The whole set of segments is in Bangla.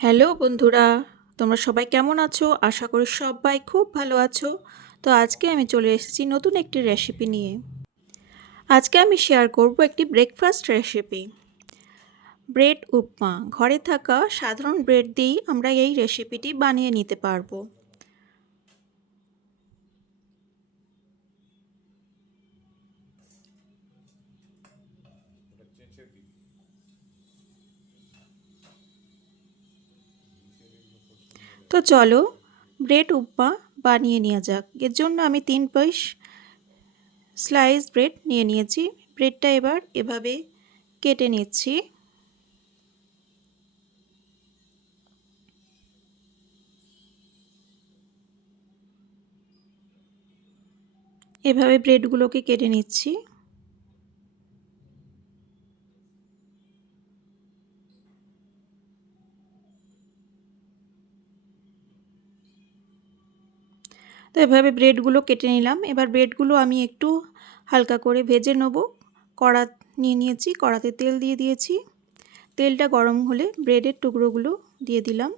হ্যালো বন্ধুরা, তোমরা সবাই কেমন আছো? আশা করি সবাই খুব ভালো আছো। তো আজকে আমি চলে এসেছি নতুন একটি রেসিপি নিয়ে। আজকে আমি শেয়ার করব একটি ব্রেকফাস্ট রেসিপি। ব্রেড উপমা। ঘরে থাকা সাধারণ ব্রেড দিয়েই আমরা এই রেসিপিটি বানিয়ে নিতে পারবো। তো চলো ব্রেড উপমা বানিয়ে নেওয়া যাক। এর জন্য আমি 3 পিস স্লাইস ব্রেড নিয়ে নিয়েছি। ব্রেডটা এবার এভাবে কেটে নিচ্ছি। এভাবে ব্রেডগুলোকে কেটে নিচ্ছি। তো এভাবে ব্রেডগুলো কেটে নিলাম। এবার ব্রেডগুলো আমি একটু হালকা করে ভেজে নেব। কড়া নিয়ে নিয়েছি, কড়াতে তেল দিয়ে দিয়েছি। তেলটা গরম হলে ব্রেডের টুকরোগুলো দিয়ে দিলাম।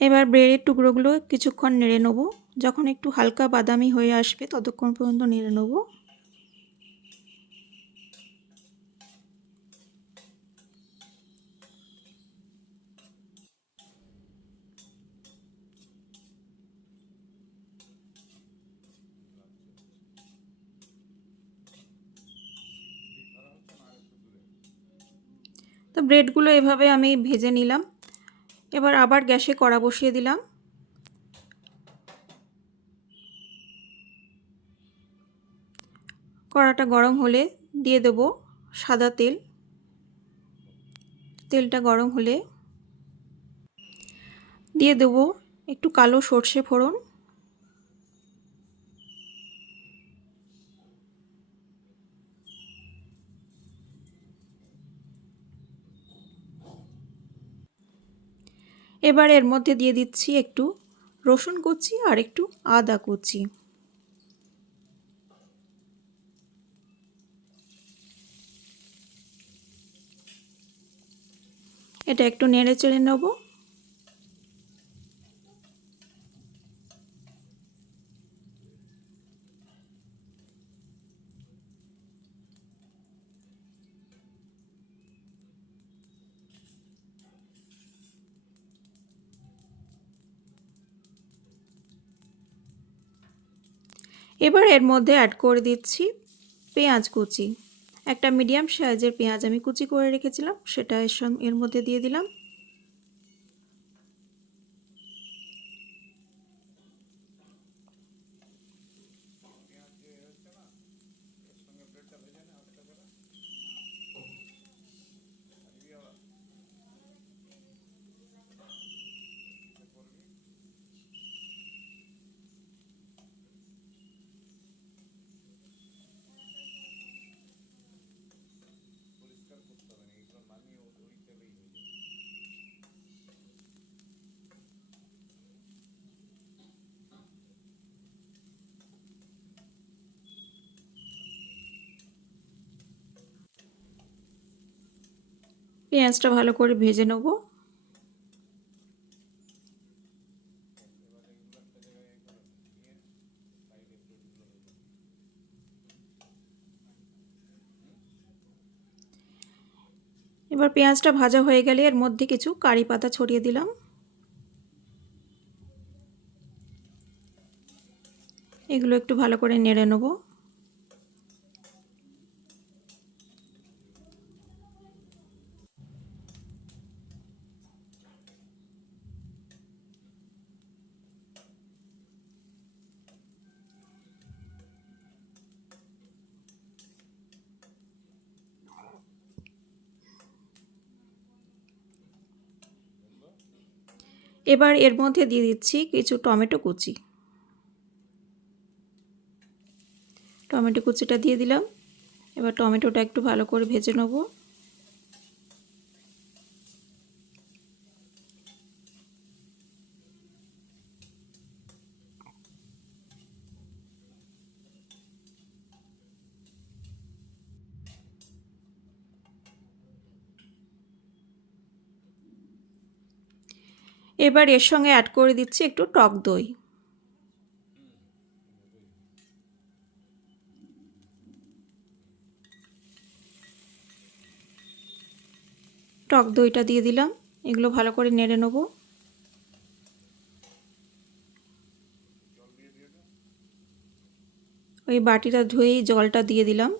এবার ব্রেডের টুকরোগুলো কিছুক্ষণ নেড়ে নেব। যখন একটু হালকা বাদামি হয়ে আসবে ততক্ষণ পর্যন্ত নেড়ে নেব। তো ব্রেডগুলো এভাবে আমি ভেজে নিলাম। এবার আবার গ্যাসে কড়া বসিয়ে দিলাম। কড়াটা গরম হলে দিয়ে দেব সাদা তেল। তেলটা গরম হলে দিয়ে দেব একটু কালো সর্ষে ফোড়ন। এবার এর মধ্যে দিয়ে দিচ্ছি একটু রসুন কুচি আর একটু আদা কুচি। এটা একটু নেড়ে চেড়ে নেব। এবার এর মধ্যে অ্যাড করে দিচ্ছি পেঁয়াজ কুচি। একটা মিডিয়াম সাইজের পেঁয়াজ আমি কুচি করে রেখেছিলাম, সেটা এর মধ্যে দিয়ে দিলাম। পেঁয়াজটা ভালো করে ভেজে নেব। এবার পেঁয়াজটা ভাজা হয়ে গেলে এর মধ্যে কিছু কারি পাতা ছড়িয়ে দিলাম। এগুলো একটু ভালো করে নেড়ে নেব। এবার এর মধ্যে দিয়ে দিচ্ছি কিছু টমেটো কুচি। টমেটো কুচিটা দিয়ে দিলাম। এবার টমেটোটা একটু ভালো করে ভেজে নেব। এবার এর সঙ্গে অ্যাড করে দিচ্ছি একটু টক দই। টক দইটা দিয়ে দিলাম। এগুলো ভালো করে নেড়ে নেব। ওই বাটিটা ধুয়েই জলটা দিয়ে দিলাম।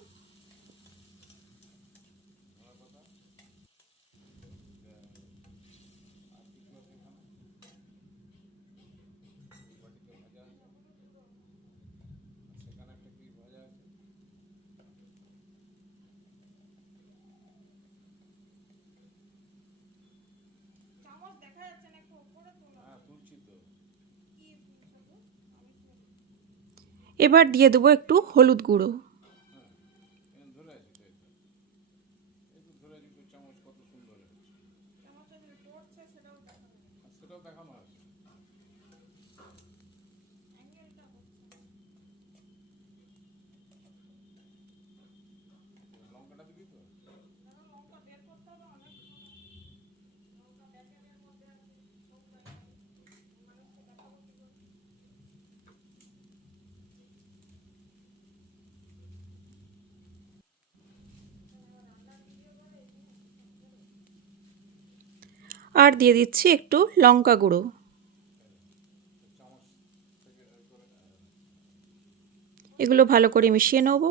এবার দিয়ে দেবো একটু হলুদ গুঁড়ো। আর দিয়ে দিচ্ছি একটু লঙ্কা গুঁড়ো। এগুলো ভালো করে মিশিয়ে নেব।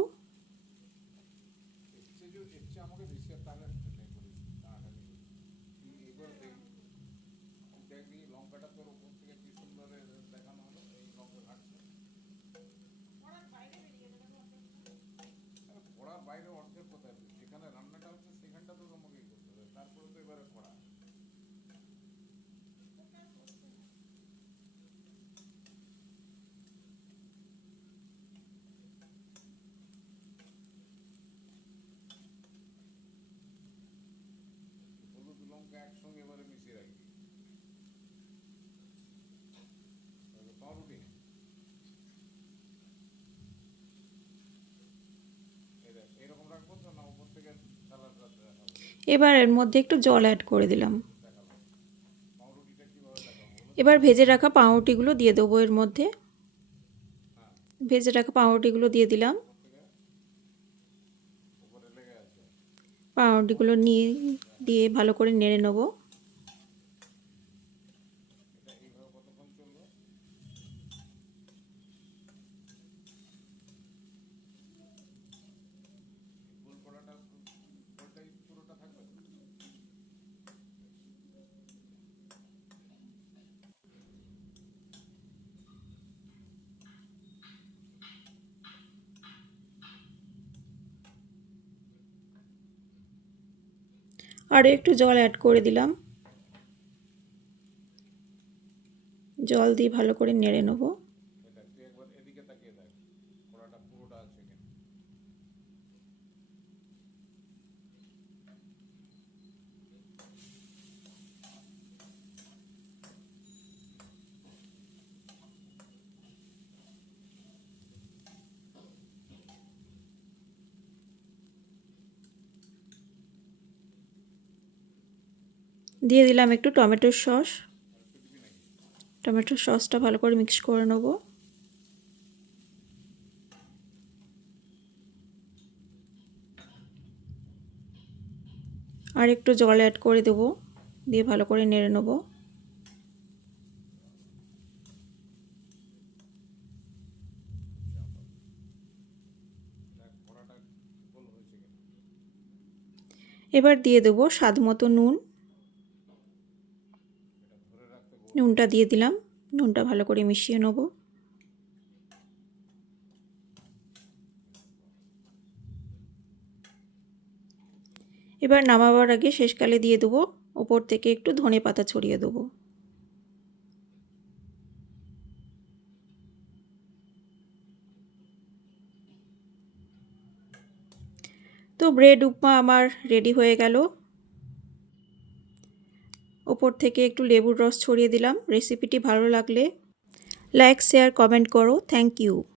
এবার এর মধ্যে একটু জল অ্যাড করে দিলাম। এবার ভেজে রাখা পাউরুটিগুলো দিয়ে দেবো এর মধ্যে। ভেজে রাখা পাউরুটিগুলো দিয়ে দিলাম। পাউরুটিগুলো দিয়ে ভালো করে নেড়ে নেব। আরও একটু জল অ্যাড করে দিলাম। জল দিয়ে ভালো করে নেড়ে নেব। দিয়ে দিলাম একটু টমেটোর সস। টমেটোর সসটা ভালো করে মিক্স করে নেব। আর একটু জল অ্যাড করে দেব, দিয়ে ভালো করে নেড়ে নেব। এবার দিয়ে দেবো স্বাদ মতো নুন। নুনটা দিয়ে দিলাম। নুনটা ভালো করে মিশিয়ে নেব। এবার নামাবার আগে শেষকালে দিয়ে দেবো ওপর থেকে একটু ধনেপাতা ছড়িয়ে দেবো। তো ব্রেড উপমা আমার রেডি হয়ে গেল। ওপর থেকে একটু লেবুর রস ছড়িয়ে দিলাম। রেসিপিটি ভালো লাগলে লাইক, শেয়ার, কমেন্ট করো। Thank you.